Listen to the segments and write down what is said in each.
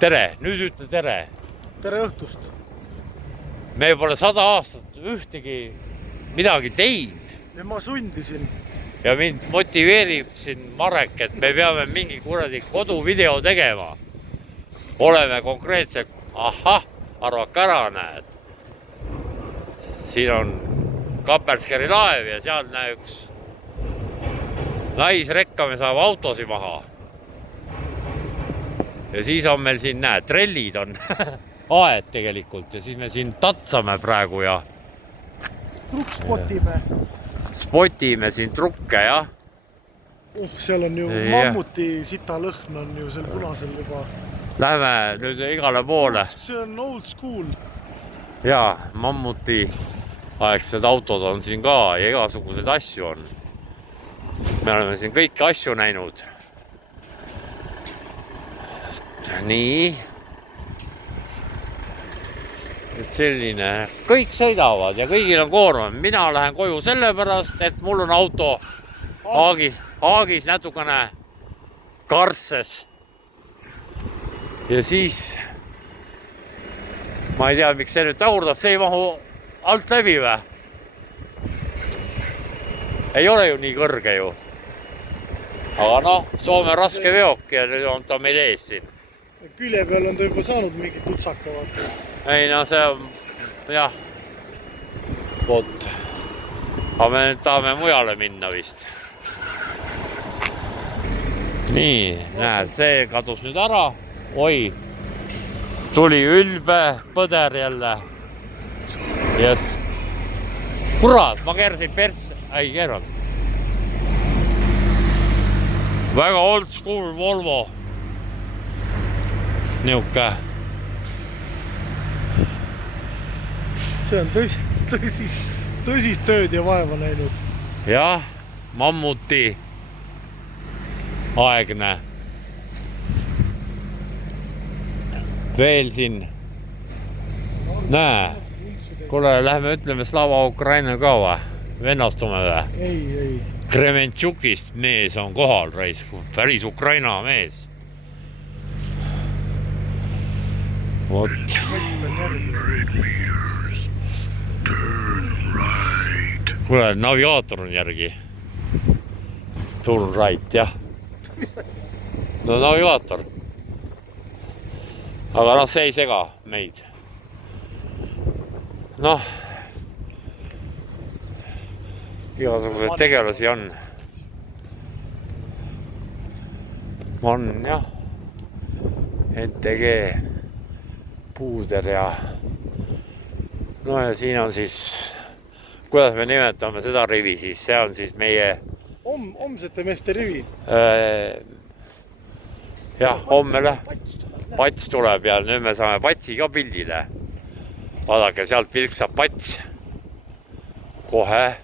Tere, nüüd ütle tere. Tere õhtust. Me pole 100 aastat ühtegi midagi teinud. Ja ma sundisin. Ja mind motiveerib siin Marek, et me peame mingi kuradi koduvideo tegema. Oleme konkreetselt, arvake ära, näed. Siin on Kappelskeri laev ja seal näe üks naisrekkame saab autosi maha. Ja siis on meil siin, näe, trellid on aed tegelikult ja siis me siin tatsame praegu ja spotime siin trukke, jah. Seal on ju mammuti sitalõhn on ju seal punasel juba. Lähme nüüd igale poole. See on old school. Jaa, mammuti aegsed autod on siin ka ja igasugused asju on. Me oleme siin kõiki asju näinud. Nii. Et selline, kõik sõidavad ja kõigil on koormam. Mina lähen koju sellepärast, et mul on auto aagis natukene karses. Ja siis, ma ei tea, miks see nüüd tagurdab, see ei mahu alt läbi või? Ei ole ju nii kõrge ju. Aga noh, Soome raske veok ja nüüd on ta meil ees siin. Külje peal on ta juba saanud mingit tutsaka vaata. Ei no see on, jah, vot. Aga me tahame mujale minna vist. Nii, näed, see kadus nüüd ära. Oi, tuli ülbe põder jälle. Yes. Kurat, ma keerasin persse. Ei keeranud. Väga old school Volvo. Niuke. See on tõsist tööd ja vaeva näinud. Jah, mammuti aegne. Veel siin. Näe. Kuule, lähme ütleme Slava Ukraina ka või? Vennastume või? Ei. Krementšukist mees on kohal, päris Ukraina mees. Vot. Kuule, navigaator on järgi. Turn right, jah. No navigaator. Aga noh, see ei sega meid. Noh, igasugused tegelasi on. On, jah. NTG puuder ja no ja siin on siis, kuidas me nimetame seda rivi, siis see on siis meie Homsete meeste rivi. Jah, homme pats tuleb ja nüüd me saame patsi ka pildile. Vaadake, sealt pilksab pats. Kohe.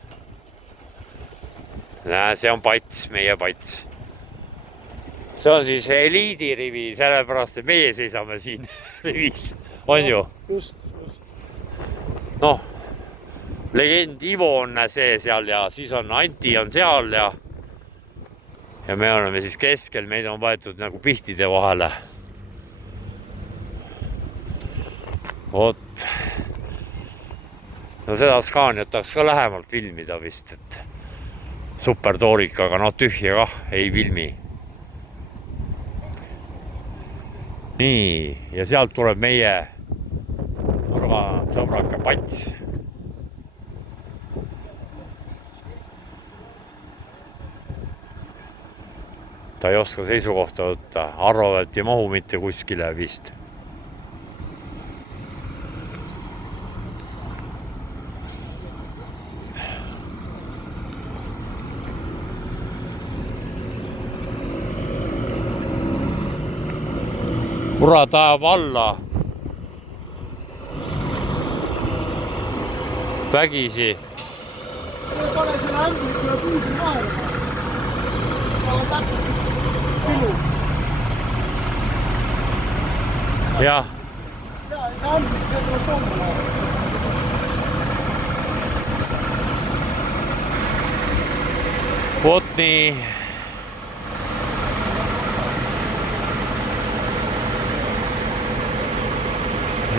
Näe, see on pats, meie pats. See on siis eliidirivi, sellepärast, et meie seisame siin rivis. On ju? Just. Noh, legend Ivo on see seal ja siis on Anti on seal ja me oleme siis keskel, meid on võetud nagu pihtide vahele. Vot. No seda Scaniat tahaks ka lähemalt filmida vist, et supertoorik, aga no tühja kah, ei filmi. Nii, ja sealt tuleb meie sõbraka pats. Ta ei oska seisukohta võtta, arvavad, et ei mahu mitte kuskile vist. Kurat ajab alla. Vägisi. Pane selle ämbrit ja puusi maarama. Aga täpselt pilu. Jah. Ja, see ämbrit ja tuleb soomale. Vot nii.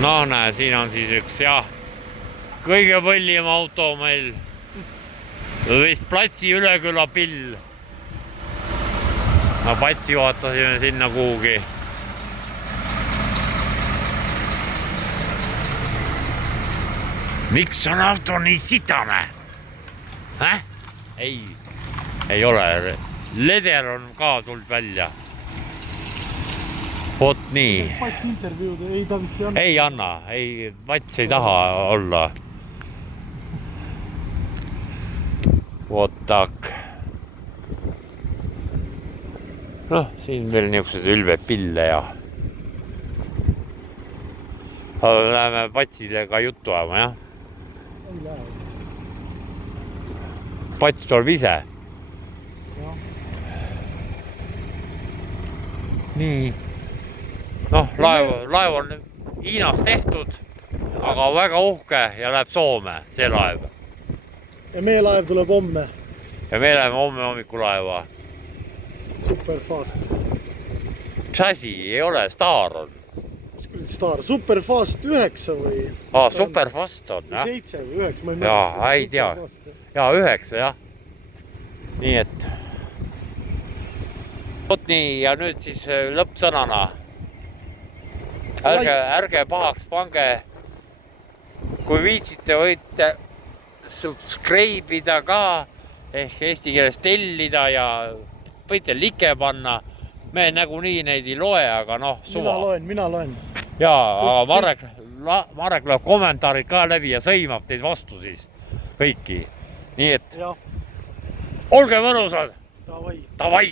No näe, siin on siis üks jah, kõige võllim auto meil. Vist platsi Üleküla pill. No patsi juhatasime sinna kuhugi. Miks on auto nii sitane? Ei ole. Leder on ka tulnud välja. Vot nii. Pats intervjuud ei ta vist ei anna. Ei anna, Pats ei taha olla. Vot tak. Noh, siin veel niisugused ülve pille ja. Läheme Patsile ka juttu ajama, jah? Ei lähe. Pats tuleb ise. Nii. Noh, laev on Hiinas tehtud, aga väga uhke ja läheb Soome, see laev. Ja meie laev tuleb homme. Ja me läheme homme hommikulaeva. Superfast. Mis asi? Ei ole, Star on. Mis küll Star? Superfast 9 või? Superfast on, jah? 7 või 9? Jaa, ei tea. Jaa, 9, jah. Nii et. Vot nii, ja nüüd siis lõppsõnana. Ärge pahaks pange. Kui viitsite, võite subscribe'ida ka ehk eesti keeles tellida ja võite like panna. Me nagunii neid ei loe, aga noh, suva. Mina loen. Jaa, aga Marek loeb kommentaarid ka läbi ja sõimab teid vastu siis kõiki. Nii et olge mõnusad. Davai.